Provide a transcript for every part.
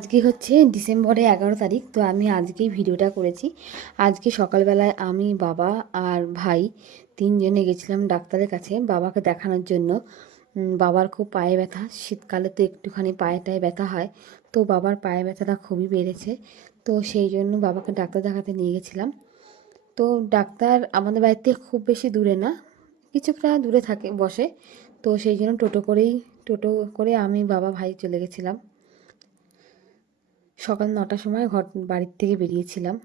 আজকে হচ্ছে ডিসেম্বরে 11 তারিখ। তো আমি আজকেই ভিডিওটা করেছি। আজকে সকালবেলায় আমি, বাবা আর ভাই তিনজনে গেছিলাম ডাক্তারের কাছে বাবাকে দেখানোর জন্য। বাবার খুব পায়ে ব্যথা, শীতকালে তো একটুখানি পায়েটায় ব্যথা হয়। তো বাবার পায়ে ব্যথাটা খুবই বেড়েছে। তো সেই জন্য বাবাকে ডাক্তার দেখাতে নিয়ে গেছিলাম। তো ডাক্তার আমাদের বাড়িতে খুব বেশি দূরে না, কিছুটা দূরে থাকে বসে। তো সেই জন্য টোটো করে আমি, বাবা, ভাই চলে গেছিলাম। সকাল 9টার সময় বাড়ির থেকে বেরিয়েছিলাম।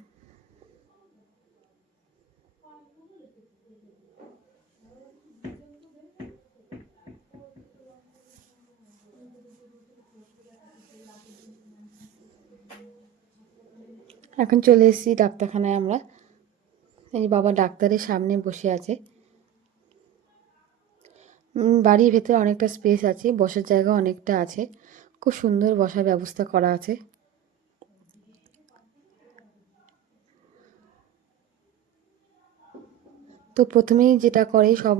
এখন চলে এসেছি ডাক্তারখানায় আমরা। এই বাবা ডাক্তারের সামনে বসে আছে। বাড়ির ভেতরে অনেকটা স্পেস আছে, বসার জায়গা অনেকটা আছে, খুব সুন্দর বসার ব্যবস্থা করা আছে। তো প্রথমেই যেটা করে সব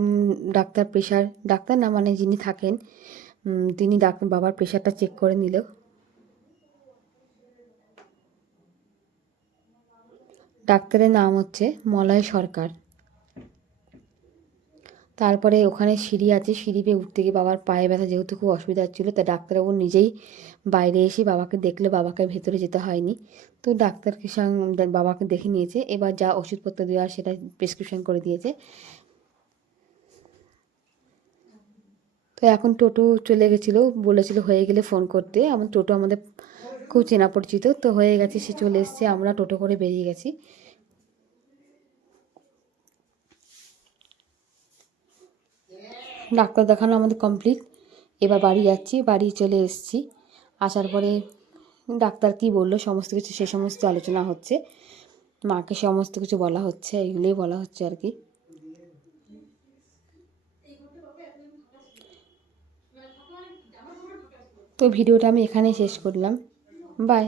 ডাক্তার না মানে যিনি থাকেন, তিনি বাবার প্রেশারটা চেক করে নিল। ডাক্তারের নাম হচ্ছে মলয় সরকার। তারপরে ওখানে সিঁড়ি আছে, সিঁড়ি বেয়ে উঠতে গিয়ে বাবার পায়ে ব্যথা যেহেতু খুব অসুবিধা হচ্ছিলো, তাই ডাক্তারবাবু নিজেই বাইরে এসে বাবাকে দেখলে, বাবাকে ভেতরে যেতে হয়নি। তো ডাক্তারকে সঙ্গে বাবাকে দেখে নিয়েছে, এবার যা ওষুধপত্র দেওয়ার সেটা প্রেসক্রিপশন করে দিয়েছে। তো এখন টোটো চলে গেছিলো, বলেছিল হয়ে গেলে ফোন করতে। আমার টোটো আমাদের খুব চেনা পরিচিত, তো হয়ে গেছে, সে চলে এসছে, আমরা টোটো করে বেরিয়ে গেছি। ডাক্তার দেখানো আমাদের কমপ্লিট। এবার বাড়ি যাচ্ছি, বাড়ি চলে এসেছি। আসার পরে ডাক্তার কি বললো সমস্ত কিছু, সে সমস্ত আলোচনা হচ্ছে, মাকে সমস্ত কিছু বলা হচ্ছে, এইগুলোই বলা হচ্ছে আর কি। তো ভিডিওটা আমি এখানেই শেষ করলাম। বাই।